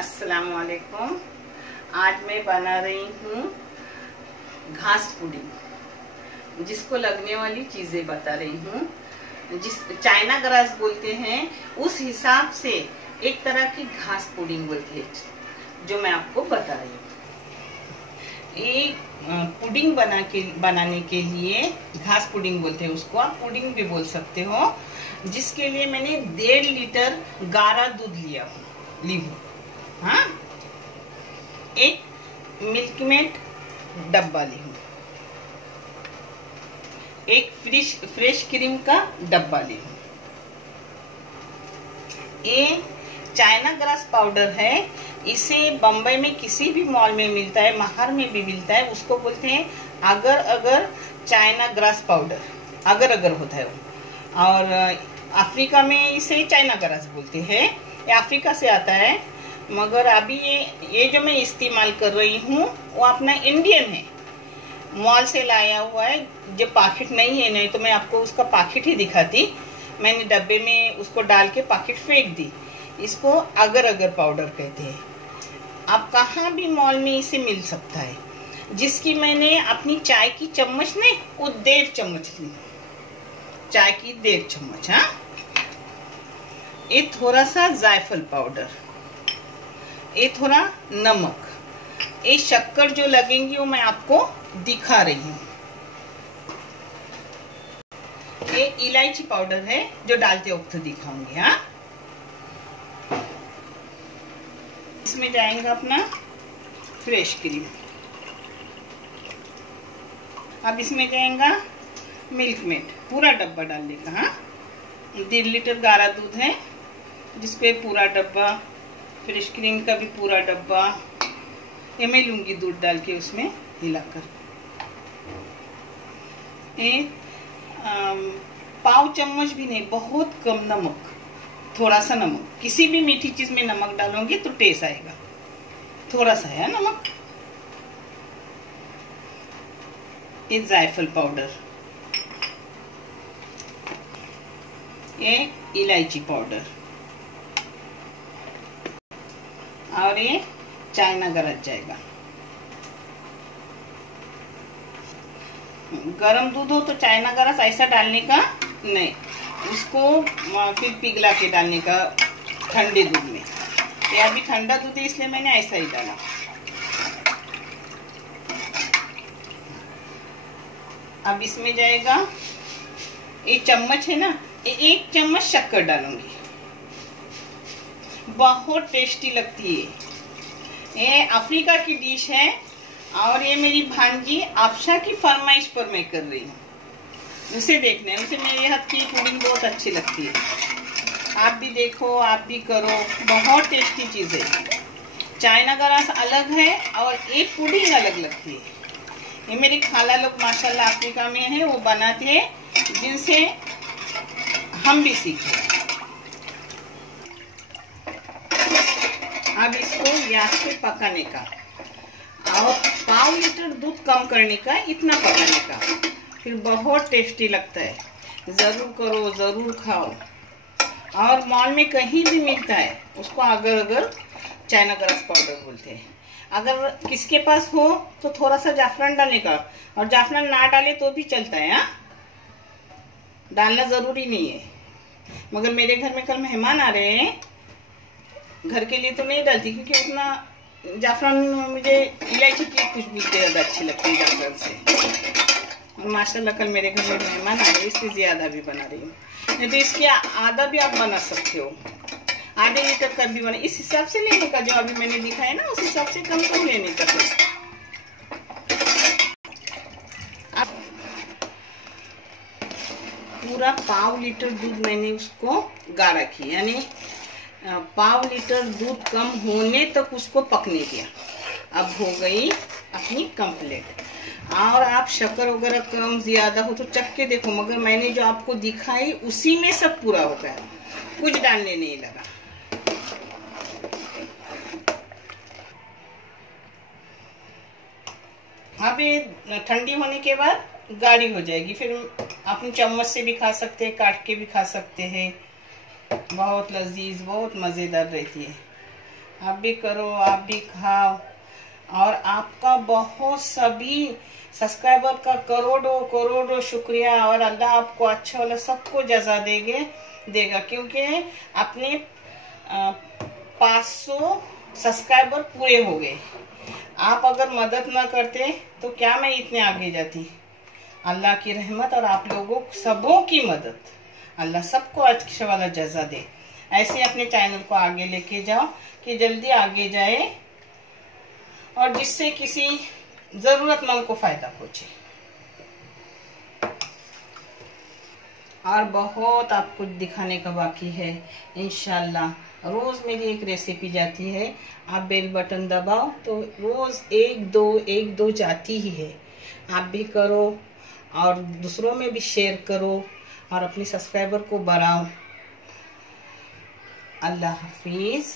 अस्सलाम वालेकुम। आज मैं बना रही हूँ घास पुडिंग, जिसको लगने वाली चीजें बता रही हूँ। जिस चाइना ग्रास बोलते हैं उस हिसाब से एक तरह की घास पुडिंग बोलते हैं, जो मैं आपको बता रही हूँ। एक पुडिंग बनाने के लिए घास पुडिंग बोलते हैं, उसको आप पुडिंग भी बोल सकते हो। जिसके लिए मैंने 1.5 लीटर गाढ़ा दूध ली हूँ। हाँ, एक मिल्कमेड डब्बा ली हूँ, एक फ्रेश क्रीम का डब्बा ली हूँ। ये चाइना ग्रास पाउडर है। इसे बम्बई में किसी भी मॉल में मिलता है, महार में भी मिलता है। उसको बोलते हैं अगर चाइना ग्रास पाउडर, अगर होता है वो। और अफ्रीका में इसे चाइना ग्रास बोलते हैं। ये अफ्रीका से आता है, मगर अभी ये जो मैं इस्तेमाल कर रही हूँ वो अपना इंडियन है, मॉल से लाया हुआ है। जो पैकेट नहीं है, नहीं तो मैं आपको उसका पैकेट ही दिखाती। मैंने डब्बे में उसको डाल के पैकेट फेंक दी। इसको अगर पाउडर कहते हैं। आप कहाँ भी मॉल में इसे मिल सकता है। जिसकी मैंने अपनी चाय की चम्मच ने वो 1.5 चम्मच ली, चाय की 1.5 चम्मच। हाँ, ये थोड़ा सा जायफल पाउडर, ये थोड़ा नमक, ये शक्कर जो लगेंगी वो मैं आपको दिखा रही हूँ। ये इलायची पाउडर है जो डालते वक्त दिखाऊंगी। हाँ, इसमें जाएगा अपना फ्रेश क्रीम। अब इसमें जाएगा मिल्कमेड, पूरा डब्बा डालने का। हाँ, 1.5 लीटर गाढ़ा दूध है, जिसको एक पूरा डब्बा, फ्रेश क्रीम का भी पूरा डब्बा ये मैं लूंगी दूध डाल के उसमें हिलाकर। एक पाव चम्मच भी नहीं, बहुत कम नमक, थोड़ा सा नमक। किसी भी मीठी चीज में नमक डालोगे तो टेस्ट आएगा। थोड़ा सा है नमक। ये जायफल पाउडर, ये इलायची पाउडर, और ये चाइना ग्रास जाएगा। गरम दूध हो तो चाइना ग्रास ऐसा डालने का नहीं, उसको फिर पिघला के डालने का ठंडे दूध में। ये अभी ठंडा दूध है इसलिए मैंने ऐसा ही डाला। अब इसमें जाएगा, ये चम्मच है ना, ये 1 चम्मच शक्कर डालूंगी। बहुत टेस्टी लगती है। ये अफ्रीका की डिश है और ये मेरी भांजी आफशा की फरमाइश पर मैं कर रही हूँ। उसे देखना है, उसे मेरे हाथ की पुडिंग बहुत अच्छी लगती है। आप भी देखो, आप भी करो, बहुत टेस्टी चीज है। चाइना ग्रास अलग है और एक पुडिंग अलग लगती है। ये मेरी खाला लोग माशाल्लाह अफ्रीका में है, वो बनाते हैं, जिनसे हम भी सीखे। अब इसको गैस पे पकाने का और 1/4 लीटर दूध कम करने का, इतना पकाने का, फिर बहुत टेस्टी लगता है। जरूर करो, जरूर खाओ। और मॉल में कहीं भी मिलता है, उसको अगर चाइना ग्रास पाउडर बोलते हैं। अगर किसके पास हो तो थोड़ा सा जाफरान डालने का, और जाफरान ना डाले तो भी चलता है। हाँ, डालना जरूरी नहीं है। मगर मेरे घर में कल मेहमान आ रहे हैं, घर के लिए तो नहीं डालती, क्योंकि उतना जाफरान, मुझे इलायची की खुशबू ज्यादा अच्छी लगती है जाफरान से। और माशाल्लाह कल मेरे घर में मेहमान आ रहे हैं, इसलिए ज्यादा भी बना रही हूँ। नहीं तो इसके आधा भी आप बना सकते हो, आधे लीटर का भी बना। इस हिसाब से लेने का जो अभी मैंने दिखाया ना, उस हिसाब से कम लेने का। अब पूरा 1/4 लीटर दूध मैंने उसको गाढ़ा किया, यानी 1/4 लीटर दूध कम होने तक उसको पकने दिया। अब हो गई अपनी कंप्लीट। और आप शक्कर वगैरह कम ज्यादा हो तो चख के देखो, मगर मैंने जो आपको दिखाई उसी में सब पूरा हो गया, कुछ डालने नहीं लगा। अब ये ठंडी होने के बाद गाढ़ी हो जाएगी, फिर अपनी चम्मच से भी खा सकते हैं, काट के भी खा सकते हैं। बहुत लजीज, बहुत मज़ेदार रहती है। आप भी करो, आप भी खाओ, और आपका बहुत सभी सब्सक्राइबर का करोड़ों करोड़ों शुक्रिया, और अल्लाह आपको अच्छा वाला सबको जजा देगा, क्योंकि अपने 500 सब्सक्राइबर पूरे हो गए। आप अगर मदद ना करते तो क्या मैं इतने आगे जाती। अल्लाह की रहमत और आप लोगों सबों की मदद, अल्लाह सबको अच्छा वाला जजा दे। ऐसे अपने चैनल को आगे लेके जाओ कि जल्दी आगे जाए और जिससे किसी जरूरतमंद को फायदा पहुंचे। और बहुत आपको दिखाने का बाकी है इंशाल्लाह। रोज मेरी एक रेसिपी जाती है, आप बेल बटन दबाओ तो रोज एक दो जाती ही है। आप भी करो और दूसरों में भी शेयर करो और अपने सब्सक्राइबर को बढ़ाओ। अल्लाह हाफिज।